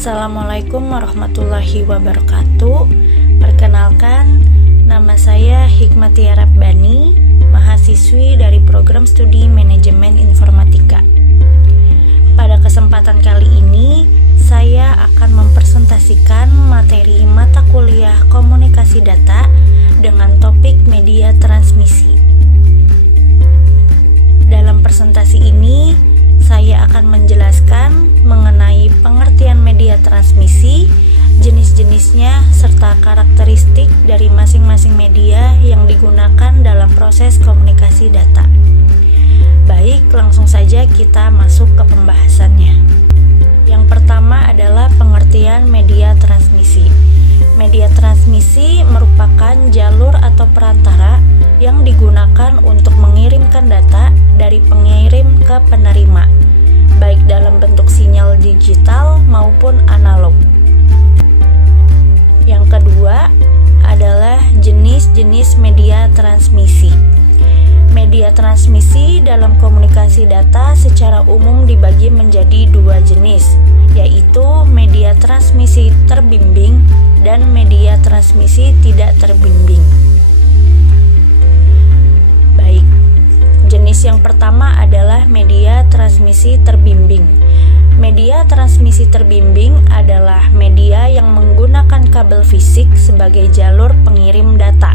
Assalamualaikum warahmatullahi wabarakatuh. Perkenalkan, nama saya Hikmatia Rabbani, mahasiswi dari program studi Manajemen Informatika. Pada kesempatan kali ini, saya akan mempresentasikan materi mata kuliah Komunikasi Data dengan topik media transmisi. Dalam presentasi ini, saya akan menjelaskan mengenai pengertian media transmisi, jenis-jenisnya, serta karakteristik dari masing-masing media yang digunakan dalam proses komunikasi data. Baik, langsung saja kita masuk ke pembahasannya. Yang pertama adalah pengertian media transmisi. Media transmisi merupakan jalur atau perantara yang digunakan untuk mengirimkan data dari pengirim ke penerima, baik dalam bentuk sinyal digital maupun analog. Yang kedua adalah jenis-jenis media transmisi. Media transmisi dalam komunikasi data secara umum dibagi menjadi dua jenis, yaitu media transmisi terbimbing dan media transmisi tidak terbimbing. Baik, jenis yang pertama adalah media transmisi terbimbing. Media transmisi terbimbing adalah media yang menggunakan kabel fisik sebagai jalur pengirim data.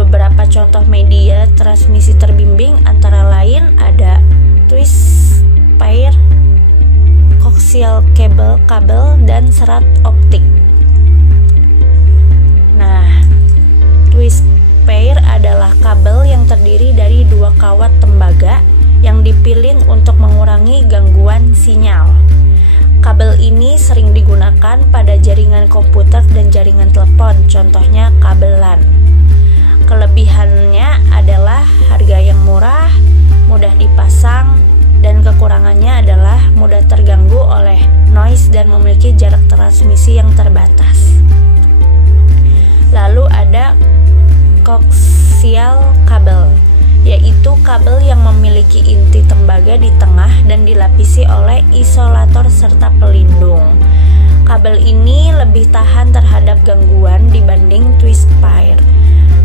Beberapa contoh media transmisi terbimbing antara lain ada twist pair, coaxial kabel, dan serat optik. Nah, twist pair adalah kabel yang terdiri dari dua kawat tembaga yang dipilin untuk mengurangi gangguan sinyal. Kabel ini sering digunakan pada jaringan komputer dan jaringan telepon, contohnya kabel LAN. Kelebihannya adalah harga yang murah, mudah dipasang, dan kekurangannya adalah mudah terganggu oleh noise dan memiliki jarak transmisi yang terbatas. Lalu ada coaxial kabel, yaitu kabel yang memiliki inti tembaga di tengah dan dilapisi oleh isolator serta pelindung. Kabel ini lebih tahan terhadap gangguan dibanding twist pair,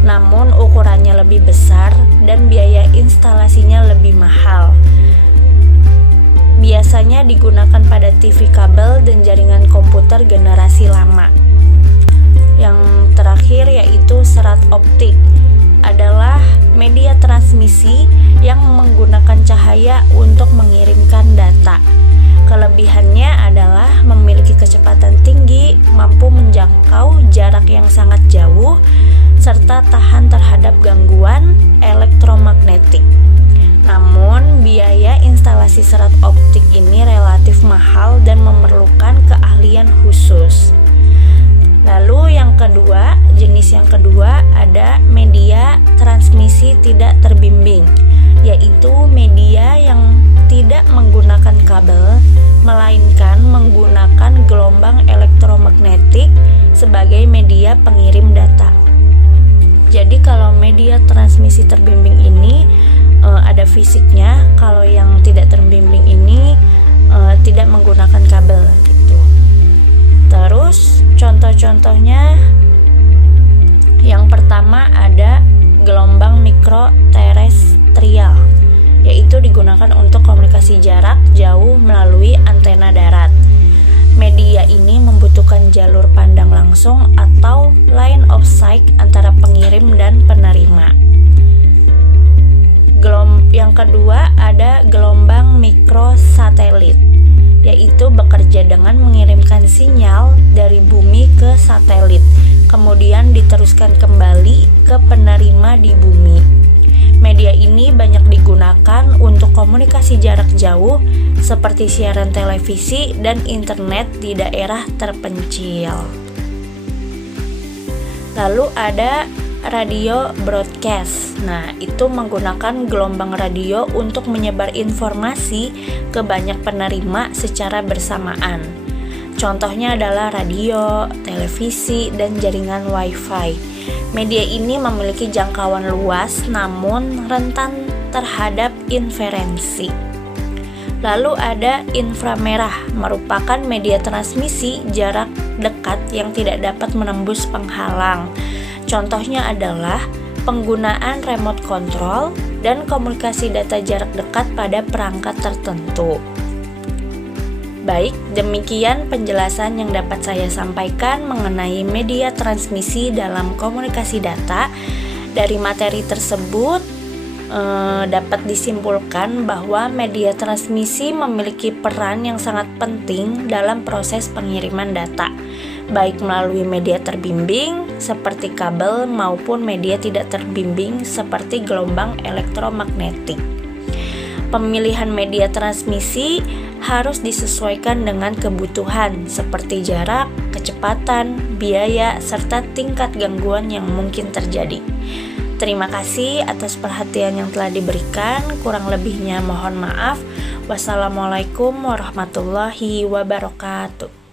namun ukurannya lebih besar dan biaya instalasinya lebih mahal. Biasanya digunakan pada TV kabel dan jaringan komputer generasi lama. Yang terakhir yaitu serat optik, adalah media transmisi yang menggunakan cahaya untuk mengirimkan data. Kelebihannya adalah memiliki kecepatan tinggi, mampu menjangkau jarak yang sangat jauh, serta tahan terhadap gangguan elektromagnetik. Namun, biaya instalasi serat optik ini relatif mahal dan memerlukan keahlian khusus. Lalu jenis yang kedua ada media transmisi tidak terbimbing, yaitu media yang tidak menggunakan kabel, melainkan menggunakan gelombang elektromagnetik sebagai media pengirim data. Jadi kalau media transmisi terbimbing ini ada fisiknya, kalau yang tidak terbimbing ini tidak menggunakan kabel gitu. Terus contoh-contohnya, yang pertama ada gelombang mikroterestrial, yaitu digunakan untuk komunikasi jarak jauh melalui antena darat. Media ini membutuhkan jalur pandang langsung atau line of sight antara pengirim dan penerima. Yang kedua ada gelombang mikrosatelit, yaitu bekerja dengan mengirimkan sinyal dari bumi ke satelit, kemudian diteruskan kembali ke penerima di bumi. Media ini banyak digunakan untuk komunikasi jarak jauh seperti siaran televisi dan internet di daerah terpencil. Lalu ada radio broadcast. Nah, itu menggunakan gelombang radio untuk menyebar informasi ke banyak penerima secara bersamaan. Contohnya adalah radio, televisi, dan jaringan Wi-Fi. Media ini memiliki jangkauan luas namun rentan terhadap interferensi. Lalu ada inframerah, merupakan media transmisi jarak dekat yang tidak dapat menembus penghalang. Contohnya adalah penggunaan remote control dan komunikasi data jarak dekat pada perangkat tertentu. Baik, demikian penjelasan yang dapat saya sampaikan mengenai media transmisi dalam komunikasi data. Dari materi tersebut dapat disimpulkan bahwa media transmisi memiliki peran yang sangat penting dalam proses pengiriman data, baik melalui media terbimbing seperti kabel maupun media tidak terbimbing seperti gelombang elektromagnetik. Pemilihan media transmisi harus disesuaikan dengan kebutuhan seperti jarak, kecepatan, biaya, serta tingkat gangguan yang mungkin terjadi. Terima kasih atas perhatian yang telah diberikan. Kurang lebihnya mohon maaf. Wassalamualaikum warahmatullahi wabarakatuh.